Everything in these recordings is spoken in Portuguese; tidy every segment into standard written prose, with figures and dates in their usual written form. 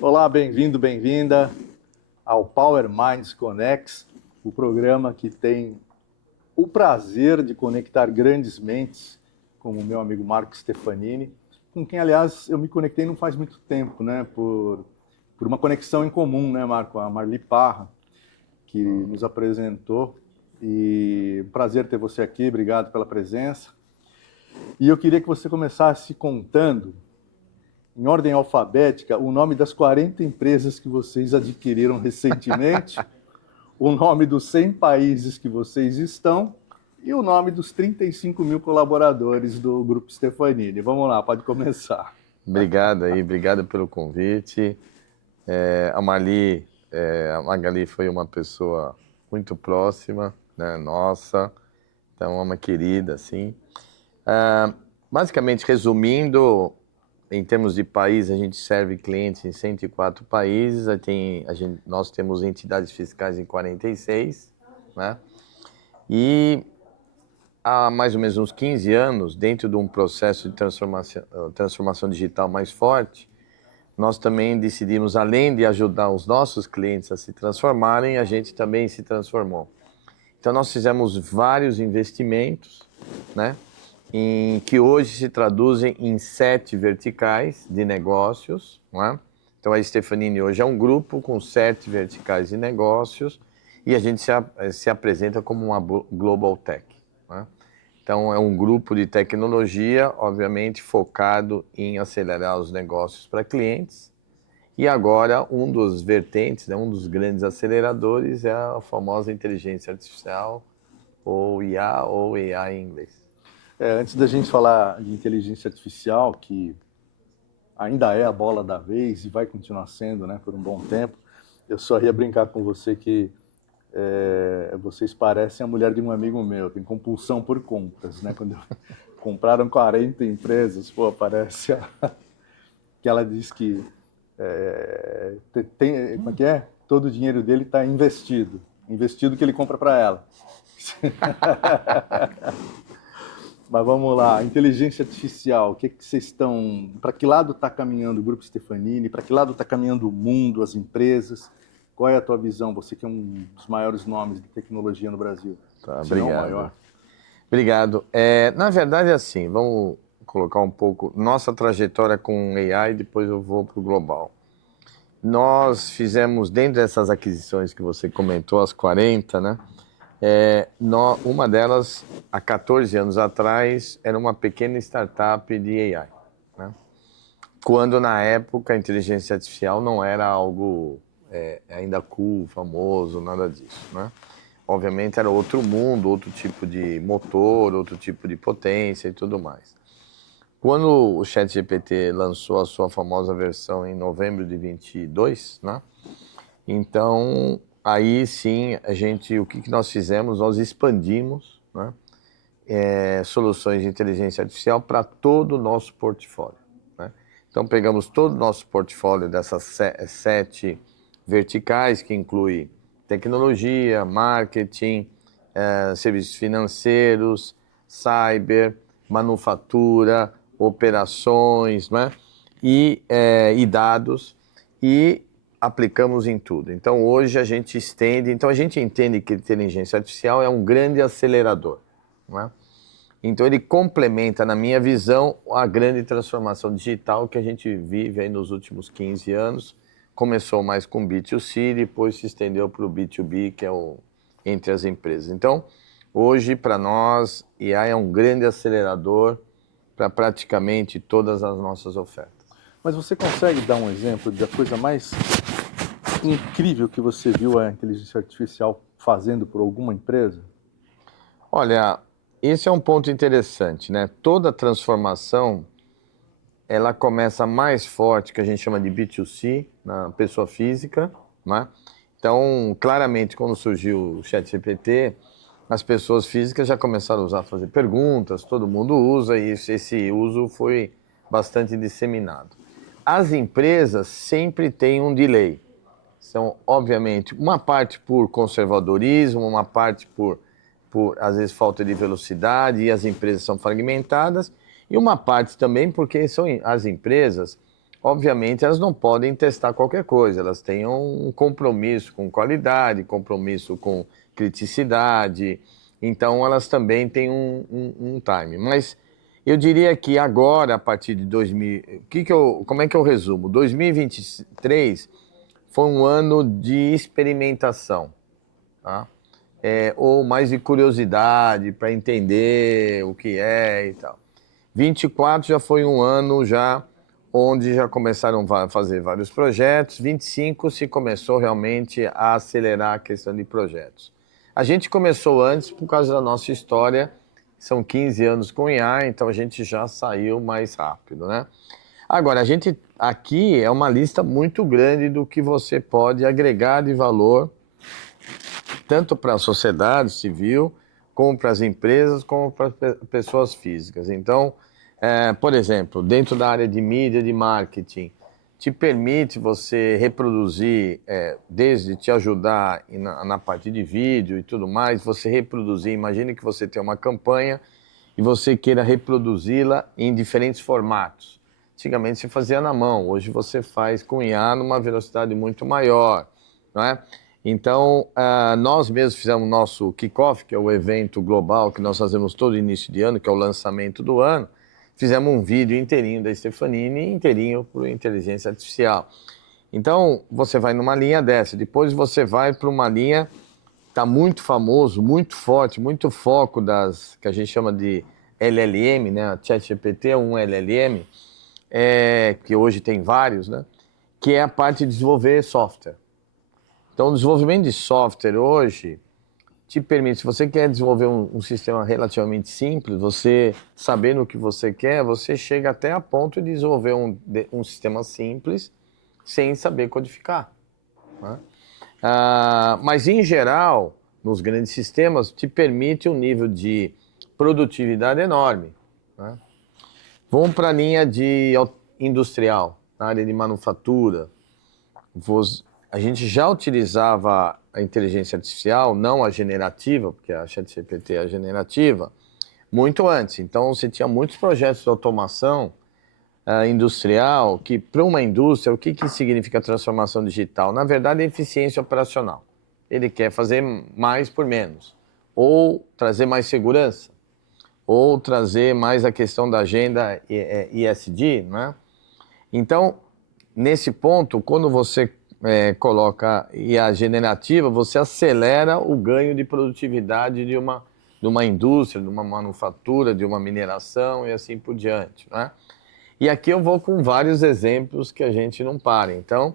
Olá, bem-vindo, bem-vinda ao Power Minds Connects, o programa que tem o prazer de conectar grandes mentes, como o meu amigo Marco Stefanini, com quem, aliás, eu me conectei não faz muito tempo, né? Por uma conexão em comum, né, Marco? A Marli Parra, que nos apresentou. E prazer ter você aqui, obrigado pela presença. E eu queria que você começasse contando, em ordem alfabética, o nome das 40 empresas que vocês adquiriram recentemente, o nome dos 100 países que vocês estão e o nome dos 35 mil colaboradores do Grupo Stefanini. Vamos lá, pode começar. Obrigado pelo convite. A Magali foi uma pessoa muito próxima, né, nossa, então é uma querida, assim. Basicamente, resumindo, em termos de país, a gente serve clientes em 104 países, nós temos entidades fiscais em 46, né? E há mais ou menos uns 15 anos, dentro de um processo de transformação digital mais forte, nós também decidimos, além de ajudar os nossos clientes a se transformarem, a gente também se transformou. Então, nós fizemos vários investimentos, né, que hoje se traduzem em 7 verticais de negócios, não é? Então, a Stefanini hoje é um grupo com 7 verticais de negócios e a gente se apresenta como uma Global Tech, né? Então, é um grupo de tecnologia, obviamente, focado em acelerar os negócios para clientes. E agora, um dos vertentes, né, um dos grandes aceleradores é a famosa inteligência artificial, ou IA, ou AI em inglês. Antes da gente falar de inteligência artificial, que ainda é a bola da vez e vai continuar sendo, né, por um bom tempo, eu só ia brincar com você que vocês parecem a mulher de um amigo meu, tem compulsão por contas, né? Quando compraram 40 empresas, pô, parece que ela diz que como é que é? Todo o dinheiro dele está investido que ele compra para ela. Mas vamos lá, inteligência artificial, o que vocês estão, para que lado está caminhando o Grupo Stefanini, para que lado está caminhando o mundo, as empresas? Qual é a tua visão? Você que é um dos maiores nomes de tecnologia no Brasil, Tá, se não o obrigado. maior. Obrigado. Na verdade, assim, vamos colocar um pouco nossa trajetória com AI, depois eu vou para o global. Nós fizemos, dentro dessas aquisições que você comentou, as 40, né? Uma delas, há 14 anos atrás, era uma pequena startup de AI, né? Quando, na época, a inteligência artificial não era algo ainda cool, famoso, nada disso, né? Obviamente era outro mundo, outro tipo de motor, outro tipo de potência e tudo mais. Quando o ChatGPT lançou a sua famosa versão em novembro de 22, né? Então, aí sim, o que nós fizemos? Nós expandimos, né, soluções de inteligência artificial para todo o nosso portfólio, né? Então, pegamos todo o nosso portfólio dessas 7 verticais, que inclui tecnologia, marketing, serviços financeiros, cyber, manufatura, operações, né? E dados, e aplicamos em tudo. Então, hoje a gente a gente entende que a inteligência artificial é um grande acelerador, não é? Então, ele complementa, na minha visão, a grande transformação digital que a gente vive aí nos últimos 15 anos. Começou mais com B2C, depois se estendeu para o B2B, que é entre as empresas. Então, hoje, para nós, AI é um grande acelerador para praticamente todas as nossas ofertas. Mas você consegue dar um exemplo da coisa mais incrível que você viu a inteligência artificial fazendo por alguma empresa? Olha, esse é um ponto interessante, né? Toda transformação, ela começa mais forte, que a gente chama de B2C, na pessoa física, né? Então, claramente, quando surgiu o ChatGPT, as pessoas físicas já começaram a usar, fazer perguntas, todo mundo usa, e esse uso foi bastante disseminado. As empresas sempre têm um delay. São, obviamente, uma parte por conservadorismo, uma parte por às vezes, falta de velocidade, e as empresas são fragmentadas, e uma parte também porque são as empresas, obviamente elas não podem testar qualquer coisa, elas têm um compromisso com qualidade, compromisso com criticidade, então elas também têm um time. Mas eu diria que agora, a partir de 2000, como é que eu resumo? 2023 foi um ano de experimentação, tá? Ou mais de curiosidade para entender o que é e tal. 24 já foi um ano já onde já começaram a fazer vários projetos. 25 se começou realmente a acelerar a questão de projetos. A gente começou antes por causa da nossa história, são 15 anos com IA, então a gente já saiu mais rápido, né? Agora, a gente aqui é uma lista muito grande do que você pode agregar de valor, tanto para a sociedade civil, como para as empresas, como para pessoas físicas. Então, por exemplo, dentro da área de mídia, de marketing, te permite você reproduzir, desde te ajudar na parte de vídeo e tudo mais, você reproduzir, imagine que você tem uma campanha e você queira reproduzi-la em diferentes formatos. Antigamente se fazia na mão, hoje você faz com IA numa velocidade muito maior, não é? Então, nós mesmos fizemos o nosso kickoff, que é o evento global que nós fazemos todo início de ano, que é o lançamento do ano. Fizemos um vídeo inteirinho da Stefanini, inteirinho por inteligência artificial. Então, você vai numa linha dessa, depois você vai para uma linha que está muito famoso, muito forte, muito foco das, que a gente chama de LLM, né? A ChatGPT é um LLM, que hoje tem vários, né? Que é a parte de desenvolver software. Então, o desenvolvimento de software hoje te permite, se você quer desenvolver um sistema relativamente simples, você sabendo o que você quer, você chega até a ponto de desenvolver um sistema simples sem saber codificar, né? Mas, em geral, nos grandes sistemas, te permite um nível de produtividade enorme, né? Vamos para a linha de industrial, na área de manufatura. A gente já utilizava a inteligência artificial, não a generativa, porque a ChatGPT é a generativa, muito antes. Então, você tinha muitos projetos de automação industrial, que para uma indústria, o que significa transformação digital? Na verdade, é eficiência operacional. Ele quer fazer mais por menos, ou trazer mais segurança, ou trazer mais a questão da agenda ESG, né? Então, nesse ponto, quando você coloca IA generativa, você acelera o ganho de produtividade de uma indústria, de uma manufatura, de uma mineração e assim por diante, né? E aqui eu vou com vários exemplos que a gente não para. Então,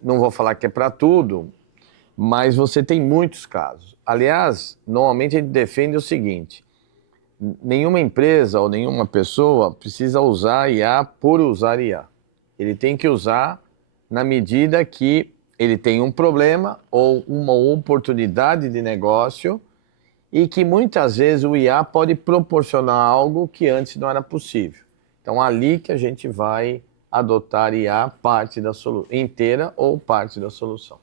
não vou falar que é para tudo, mas você tem muitos casos. Aliás, normalmente a gente defende o seguinte: nenhuma empresa ou nenhuma pessoa precisa usar IA por usar IA. Ele tem que usar na medida que ele tem um problema ou uma oportunidade de negócio e que muitas vezes o IA pode proporcionar algo que antes não era possível. Então, ali que a gente vai adotar IA parte da solução, inteira ou parte da solução.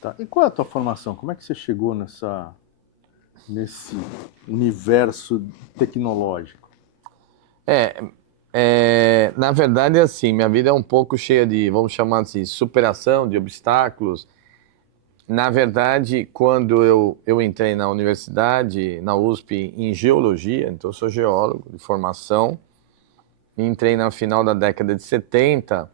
Tá. E qual é a tua formação? Como é que você chegou nesse universo tecnológico? Na verdade, assim, minha vida é um pouco cheia de, vamos chamar assim, superação, de obstáculos. Na verdade, quando eu entrei na universidade, na USP, em geologia, então eu sou geólogo de formação, entrei no final da década de 70,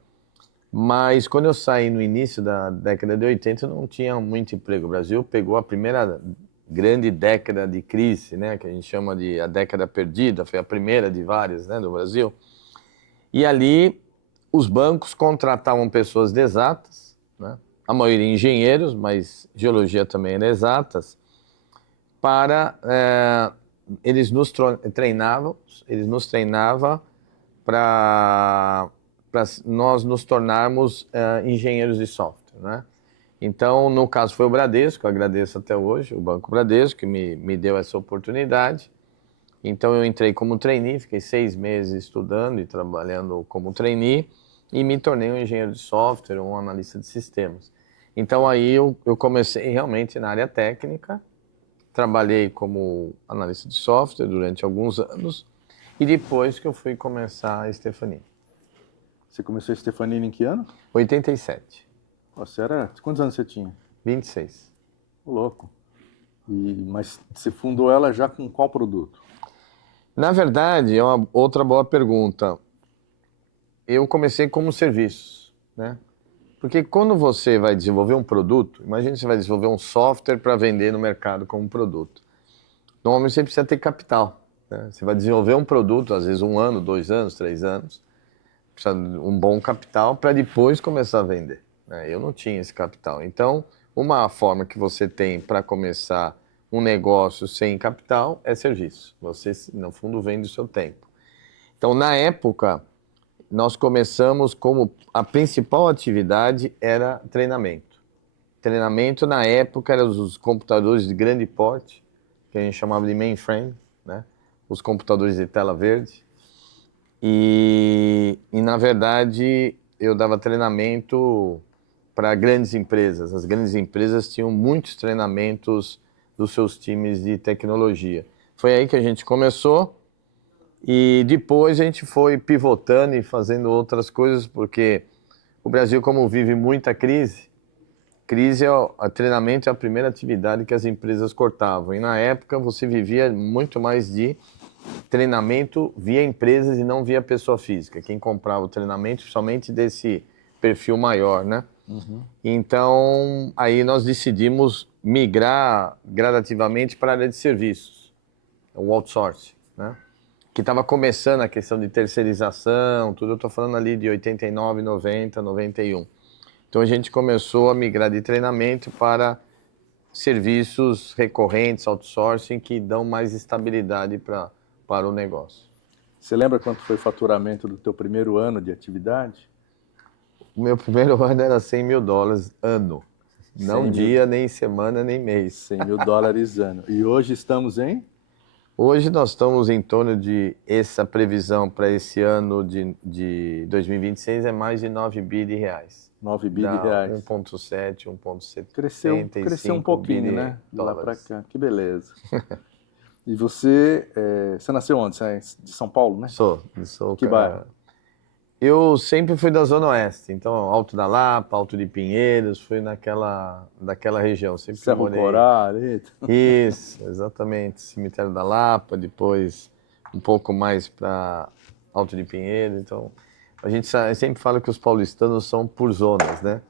mas quando eu saí no início da década de 80, não tinha muito emprego. O Brasil pegou a primeira grande década de crise, né, que a gente chama de a década perdida, foi a primeira de várias, né, do Brasil. E ali os bancos contratavam pessoas de exatas, né, a maioria engenheiros, mas geologia também era exatas, para eles nos treinavam para nós nos tornarmos engenheiros de software, né? Então, no caso foi o Bradesco, eu agradeço até hoje, o Banco Bradesco, que me deu essa oportunidade. Então, eu entrei como trainee, fiquei 6 meses estudando e trabalhando como trainee e me tornei um engenheiro de software, um analista de sistemas. Então, aí eu comecei realmente na área técnica, trabalhei como analista de software durante alguns anos e depois que eu fui começar a Stefanini. Você começou a Stefanini em que ano? 87, Você era... Quantos anos você tinha? 26. Ô, louco. Mas você fundou ela já com qual produto? Na verdade, é uma outra boa pergunta. Eu comecei como serviço, né? Porque quando você vai desenvolver um produto, imagine que você vai desenvolver um software para vender no mercado como produto. Normalmente você precisa ter capital, né? Você vai desenvolver um produto, às vezes 1 ano, 2 anos, 3 anos, precisa de um bom capital para depois começar a vender, né? Eu não tinha esse capital. Então, uma forma que você tem para começar um negócio sem capital é serviço. Você, no fundo, vende o seu tempo. Então, na época, nós começamos como a principal atividade era treinamento. Treinamento, na época, eram os computadores de grande porte, que a gente chamava de mainframe, né? Os computadores de tela verde. E na verdade, eu dava treinamento para grandes empresas. As grandes empresas tinham muitos treinamentos dos seus times de tecnologia. Foi aí que a gente começou e depois a gente foi pivotando e fazendo outras coisas, porque o Brasil, como vive muita crise, treinamento é a primeira atividade que as empresas cortavam. E na época você vivia muito mais de treinamento via empresas e não via pessoa física. Quem comprava o treinamento somente desse perfil maior, né? Uhum. Então, aí nós decidimos migrar gradativamente para a área de serviços, o outsourcing, né? Que estava começando a questão de terceirização, tudo. Eu estou falando ali de 89, 90, 91. Então a gente começou a migrar de treinamento para serviços recorrentes, outsourcing, que dão mais estabilidade para o negócio. Você lembra quanto foi o faturamento do teu primeiro ano de atividade? O meu primeiro ano era $100 mil ano. Não 100 mil, dia, nem semana, nem mês. 100 mil dólares ano. E hoje estamos em? Hoje nós estamos em torno de, essa previsão para esse ano de 2026 é mais de 9 bi de reais. 9 bi de Dá reais. 1,7, 1,75 Cresceu um pouquinho, bi né? de De lá para dólares. cá. Que beleza. E você nasceu onde? Você é de São Paulo, né? Sou, Que bairro? Eu sempre fui da Zona Oeste, então Alto da Lapa, Alto de Pinheiros, fui daquela região, sempre Serra morei. Corá, Areto. Isso, exatamente, Cemitério da Lapa, depois um pouco mais para Alto de Pinheiros, então a gente sempre fala que os paulistanos são por zonas, né?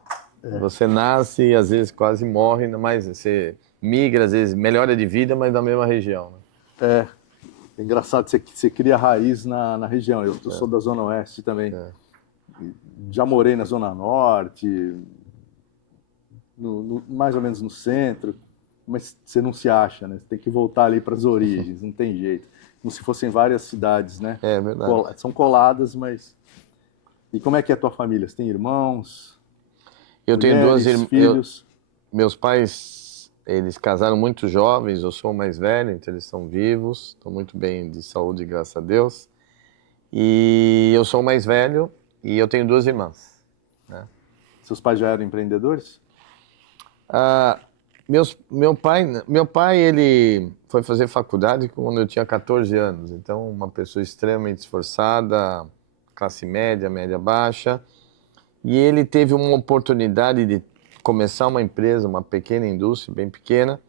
Você nasce e às vezes quase morre, mas você migra, às vezes melhora de vida, mas na mesma região, né? É engraçado, você cria raiz na região. Eu sou da Zona Oeste também. Já morei na Zona Norte, mais ou menos no centro, mas você não se acha, né? Você tem que voltar ali para as origens, não tem jeito. Como se fossem várias cidades, né? É verdade. São coladas, mas... E como é que é a tua família? Você tem irmãos? Eu tenho mulheres, filhos? Meus pais, eles casaram muito jovens, eu sou o mais velho, então eles estão vivos, estão muito bem de saúde, graças a Deus. E eu sou o mais velho e eu tenho 2 irmãs, né? Seus pais já eram empreendedores? Meu pai, ele foi fazer faculdade quando eu tinha 14 anos, então uma pessoa extremamente esforçada, classe média, média baixa, e ele teve uma oportunidade de começar uma empresa, uma pequena indústria, bem pequena,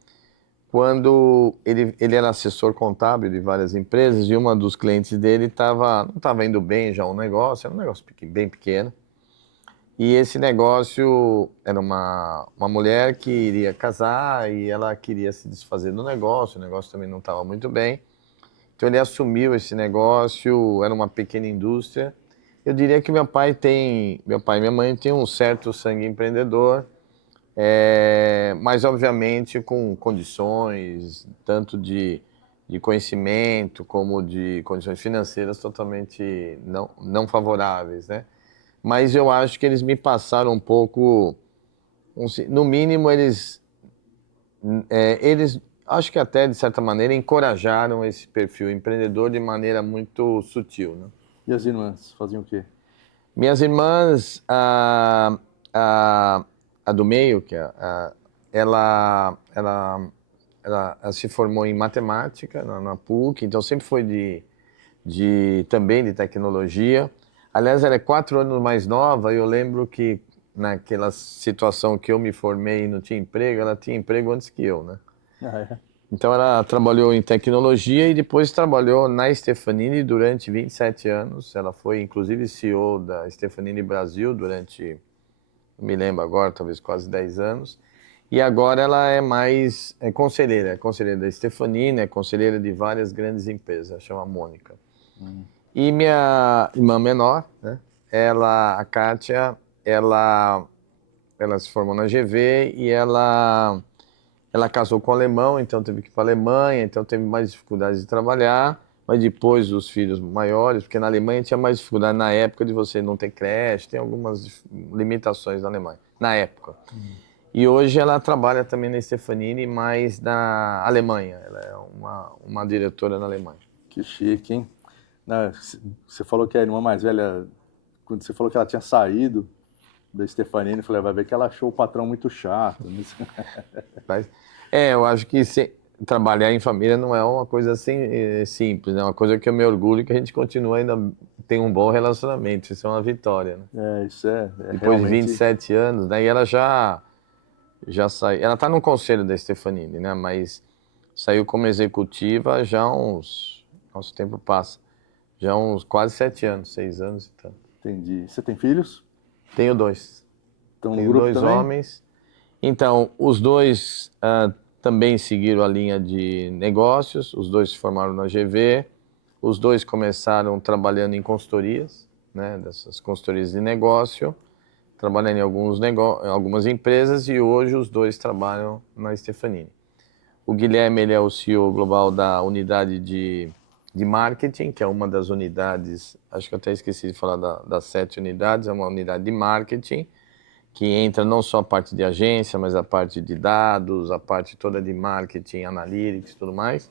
quando ele era assessor contábil de várias empresas e uma dos clientes dele não estava indo bem já o negócio, era um negócio bem pequeno. E esse negócio era uma mulher que iria casar e ela queria se desfazer do negócio, o negócio também não estava muito bem. Então ele assumiu esse negócio, era uma pequena indústria. Eu diria que meu pai e minha mãe têm um certo sangue empreendedor, mas obviamente com condições, tanto de conhecimento como de condições financeiras totalmente não favoráveis, né? Mas eu acho que eles me passaram um pouco, no mínimo eles acho que até de certa maneira encorajaram esse perfil empreendedor de maneira muito sutil, né? E as irmãs faziam o quê? Minhas irmãs, a do meio, ela se formou em matemática na PUC, então sempre foi também de tecnologia. Aliás, ela é 4 anos mais nova e eu lembro que naquela situação que eu me formei e não tinha emprego, ela tinha emprego antes que eu, né? Ah, é. Então ela trabalhou em tecnologia e depois trabalhou na Stefanini durante 27 anos. Ela foi inclusive CEO da Stefanini Brasil durante, não me lembro agora, talvez quase 10 anos. E agora ela é conselheira da Stefanini, é conselheira de várias grandes empresas, ela chama Mônica. E minha irmã menor, né? A Kátia, ela se formou na GV e ela casou com um alemão, então teve que ir para a Alemanha, então teve mais dificuldades de trabalhar, mas depois os filhos maiores, porque na Alemanha tinha mais dificuldade na época de você não ter creche, tem algumas limitações na Alemanha, na época. E hoje ela trabalha também na Stefanini, mas na Alemanha, ela é uma diretora na Alemanha. Que chique, hein? Não, você falou que a irmã mais velha, quando você falou que ela tinha saído da Stefanini, eu falei, vai ver que ela achou o patrão muito chato. Mas, eu acho que trabalhar em família não é uma coisa assim, simples, é uma coisa que eu me orgulho que a gente continua ainda tem um bom relacionamento, isso é uma vitória, né? Isso é Depois realmente... de 27 anos, daí ela já saiu, ela está no conselho da Stefanini, né, mas saiu como executiva já nosso tempo passa, já uns quase 7 anos, 6 anos e tanto. Entendi. Você tem filhos? Tenho 2. Estão no Tenho grupo 2 também? homens. Então, os 2 também seguiram a linha de negócios, os 2 se formaram na GV, os 2 começaram trabalhando em consultorias, né, dessas consultorias de negócio, trabalhando em algumas empresas e hoje os 2 trabalham na Stefanini. O Guilherme, ele é o CEO global da unidade de marketing, que é uma das unidades, acho que eu até esqueci de falar das 7 unidades, é uma unidade de marketing, que entra não só a parte de agência, mas a parte de dados, a parte toda de marketing, analytics e tudo mais,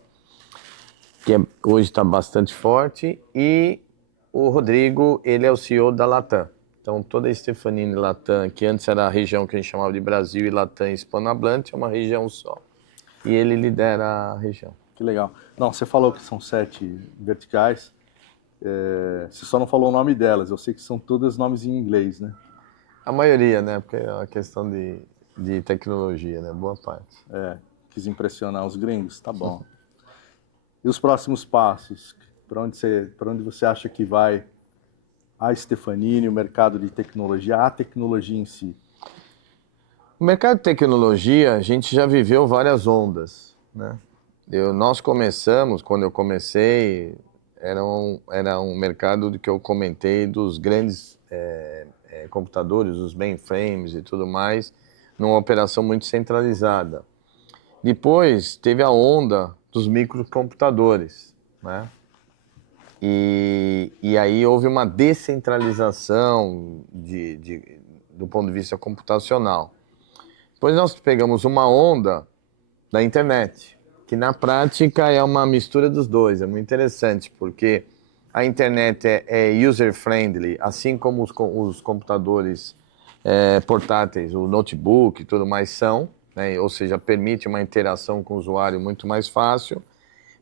que hoje está bastante forte. E o Rodrigo, ele é o CEO da Latam. Então, toda a Stefanini Latam, que antes era a região que a gente chamava de Brasil e Latam Hispanohablante, é uma região só. E ele lidera a região. Que legal. Não, você falou que são 7 verticais, você só não falou o nome delas, eu sei que são todas nomes em inglês, né? A maioria, né? Porque é uma questão de tecnologia, né? Boa parte. Quis impressionar os gringos, tá bom. E os próximos passos? Para onde você acha que vai a Stefanini, o mercado de tecnologia, a tecnologia em si? O mercado de tecnologia, a gente já viveu várias ondas, né? Nós começamos, quando eu comecei, era um mercado que eu comentei dos grandes computadores, os mainframes e tudo mais, numa operação muito centralizada. Depois teve a onda dos microcomputadores, né? E aí houve uma descentralização do ponto de vista computacional. Depois nós pegamos uma onda da internet, que na prática é uma mistura dos dois. É muito interessante, porque a internet é user-friendly, assim como os computadores portáteis, o notebook e tudo mais são, né? Ou seja, permite uma interação com o usuário muito mais fácil,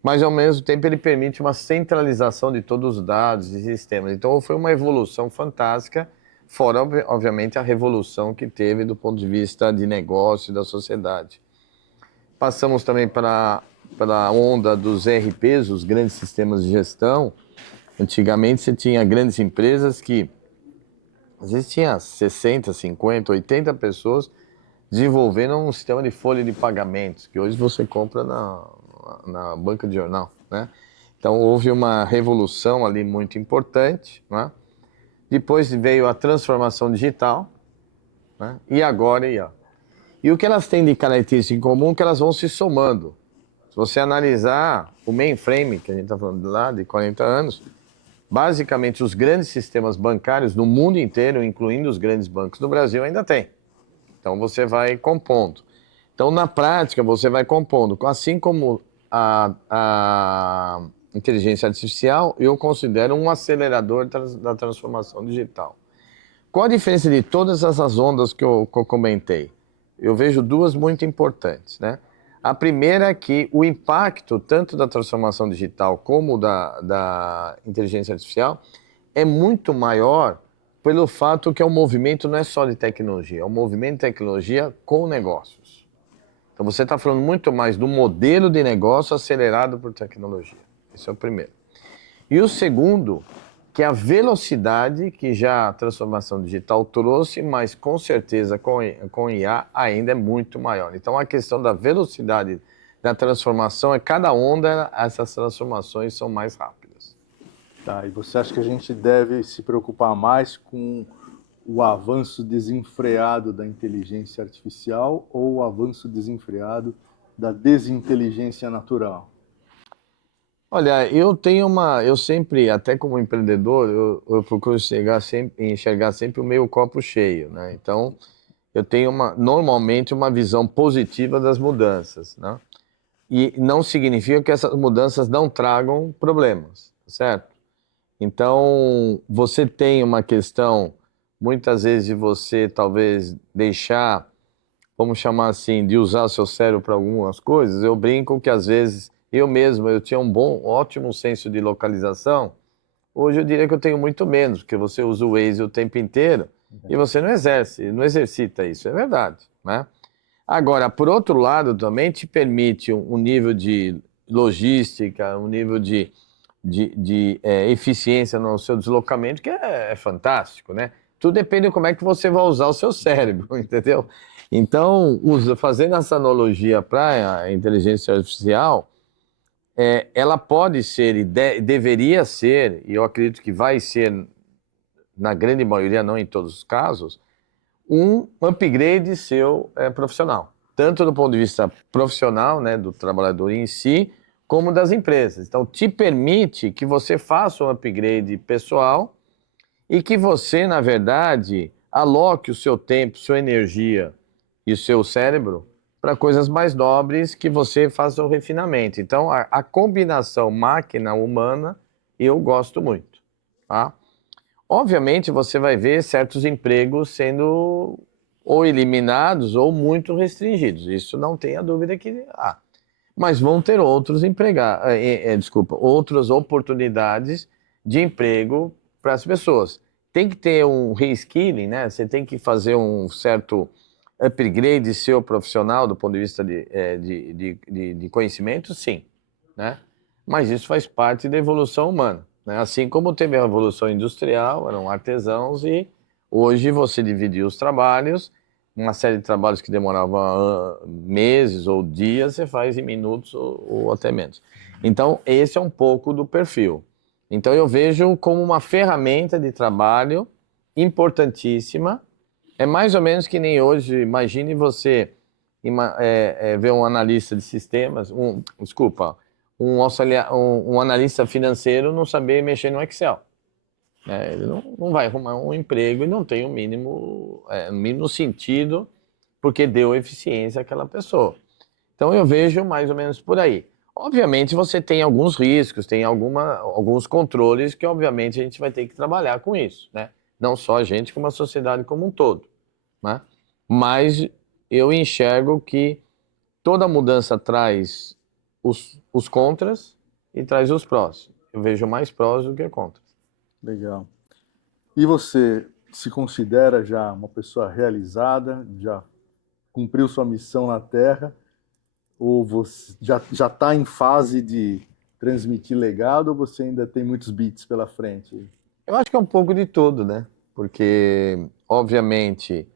mas ao mesmo tempo ele permite uma centralização de todos os dados e sistemas. Então foi uma evolução fantástica, fora, obviamente, a revolução que teve do ponto de vista de negócio e da sociedade. Passamos também para a onda dos ERPs, os grandes sistemas de gestão. Antigamente você tinha grandes empresas que às vezes tinha 60, 50, 80 pessoas desenvolvendo um sistema de folha de pagamentos, que hoje você compra na banca de jornal, né? Então houve uma revolução ali muito importante, né? Depois veio a transformação digital, né? E agora IA. E o que elas têm de característica em comum é que elas vão se somando. Se você analisar o mainframe, que a gente está falando lá, de 40 anos, basicamente os grandes sistemas bancários no mundo inteiro, incluindo os grandes bancos do Brasil, ainda tem. Então você vai compondo. Então na prática você vai compondo. Assim como a inteligência artificial, eu considero um acelerador da transformação digital. Qual a diferença de todas essas ondas que eu comentei? Eu vejo 2 muito importantes, né? A primeira é que o impacto tanto da transformação digital como da inteligência artificial, é muito maior pelo fato que o movimento não é só de tecnologia, é um movimento de tecnologia com negócios. Então você está falando muito mais do modelo de negócio acelerado por tecnologia. Esse é o primeiro. E o segundo, que é a velocidade que já a transformação digital trouxe, mas com certeza com IA ainda é muito maior. Então a questão da velocidade da transformação é cada onda, essas transformações são mais rápidas. Tá, e você acha que a gente deve se preocupar mais com o avanço desenfreado da inteligência artificial ou o avanço desenfreado da desinteligência natural? Olha, eu sempre, até como empreendedor, eu procuro enxergar sempre o meio copo cheio, né? Então, eu tenho normalmente uma visão positiva das mudanças, né? E não significa que essas mudanças não tragam problemas, certo? Então, você tem uma questão, muitas vezes, de você talvez deixar, vamos chamar assim, de usar o seu cérebro para algumas coisas. Eu brinco que às vezes eu mesmo, eu tinha um ótimo senso de localização. Hoje eu diria que eu tenho muito menos, porque você usa o Waze o tempo inteiro e você não exercita isso, é verdade, né? Agora, por outro lado, também te permite um nível de logística, um nível de eficiência no seu deslocamento que é fantástico, né? Tudo depende de como é que você vai usar o seu cérebro, entendeu? Então, fazendo essa analogia para a inteligência artificial, ela pode ser e deveria ser, e eu acredito que vai ser, na grande maioria, não em todos os casos, um upgrade seu profissional. Tanto do ponto de vista profissional, né, do trabalhador em si, como das empresas. Então, te permite que você faça um upgrade pessoal e que você, na verdade, aloque o seu tempo, sua energia e o seu cérebro para coisas mais nobres, que você faça o refinamento. Então, a combinação máquina-humana, eu gosto muito, tá? Obviamente, você vai ver certos empregos sendo ou eliminados ou muito restringidos. Isso não tenha dúvida que há. Mas vão ter outras oportunidades de emprego para as pessoas. Tem que ter um reskilling, né? Você tem que fazer um certo upgrade seu profissional do ponto de vista de conhecimento, sim, né? Mas isso faz parte da evolução humana, né? Assim como teve a Revolução Industrial, eram artesãos e hoje você dividiu os trabalhos, uma série de trabalhos que demoravam meses ou dias, você faz em minutos ou até menos. Então, esse é um pouco do perfil. Então, eu vejo como uma ferramenta de trabalho importantíssima. É mais ou menos que nem hoje, imagine você ver um analista de sistemas, um analista financeiro não saber mexer no Excel. Ele não vai arrumar um emprego e não tem o mínimo sentido, porque deu eficiência àquela pessoa. Então eu vejo mais ou menos por aí. Obviamente você tem alguns riscos, tem alguns controles que obviamente a gente vai ter que trabalhar com isso, né? Não só a gente, como a sociedade como um todo, né? Mas eu enxergo que toda mudança traz os contras e traz os prós. Eu vejo mais prós do que contras. Legal. E você se considera já uma pessoa realizada, já cumpriu sua missão na Terra, ou você já está em fase de transmitir legado, ou você ainda tem muitos bits pela frente? Eu acho que é um pouco de tudo, né? Porque, obviamente,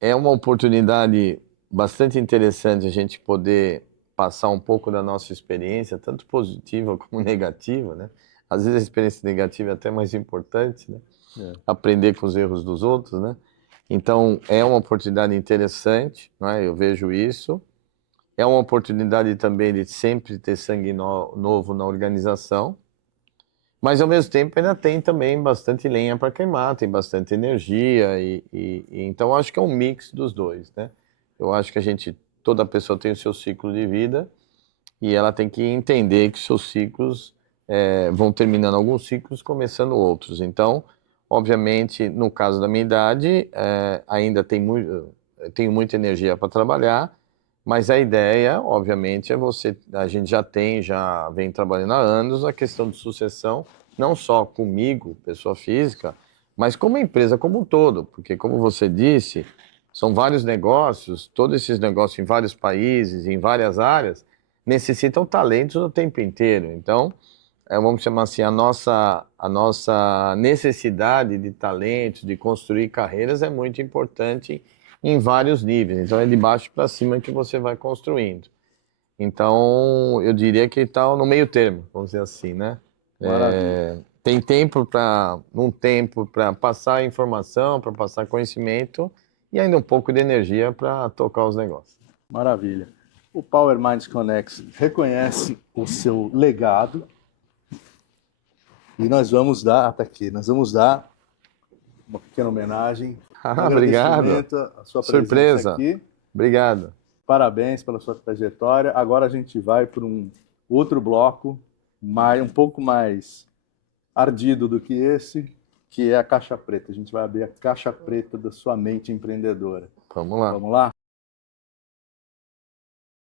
é uma oportunidade bastante interessante a gente poder passar um pouco da nossa experiência, tanto positiva como negativa, né? Às vezes a experiência negativa é até mais importante, né? Aprender com os erros dos outros, né? Então, é uma oportunidade interessante, né? Eu vejo isso. É uma oportunidade também de sempre ter sangue novo na organização, mas ao mesmo tempo ainda tem também bastante lenha para queimar, tem bastante energia então acho que é um mix dos dois, né? Eu acho que toda pessoa tem o seu ciclo de vida e ela tem que entender que seus ciclos vão terminando alguns ciclos, começando outros. Então, obviamente, no caso da minha idade, ainda tenho muita energia para trabalhar, mas a ideia, obviamente, a gente já vem trabalhando há anos a questão de sucessão não só comigo, pessoa física, mas como empresa como um todo, porque como você disse, são vários negócios, todos esses negócios em vários países, em várias áreas, necessitam talentos o tempo inteiro. Então, vamos chamar assim, a nossa necessidade de talentos, de construir carreiras é muito importante em vários níveis. Então, é de baixo para cima que você vai construindo. Então, eu diria que está no meio termo, vamos dizer assim, né? Maravilha. Tem um tempo para passar informação, para passar conhecimento e ainda um pouco de energia para tocar os negócios. Maravilha. O Power Minds Connect reconhece o seu legado e nós vamos dar, tá aqui, nós vamos dar uma pequena homenagem, um Obrigado. agradecimento à sua presença Surpresa. aqui. Obrigado. Parabéns pela sua trajetória. Agora a gente vai para um outro bloco, um pouco mais ardido do que esse, que é a caixa preta. A gente vai abrir a caixa preta da sua mente empreendedora. Vamos lá. Vamos lá?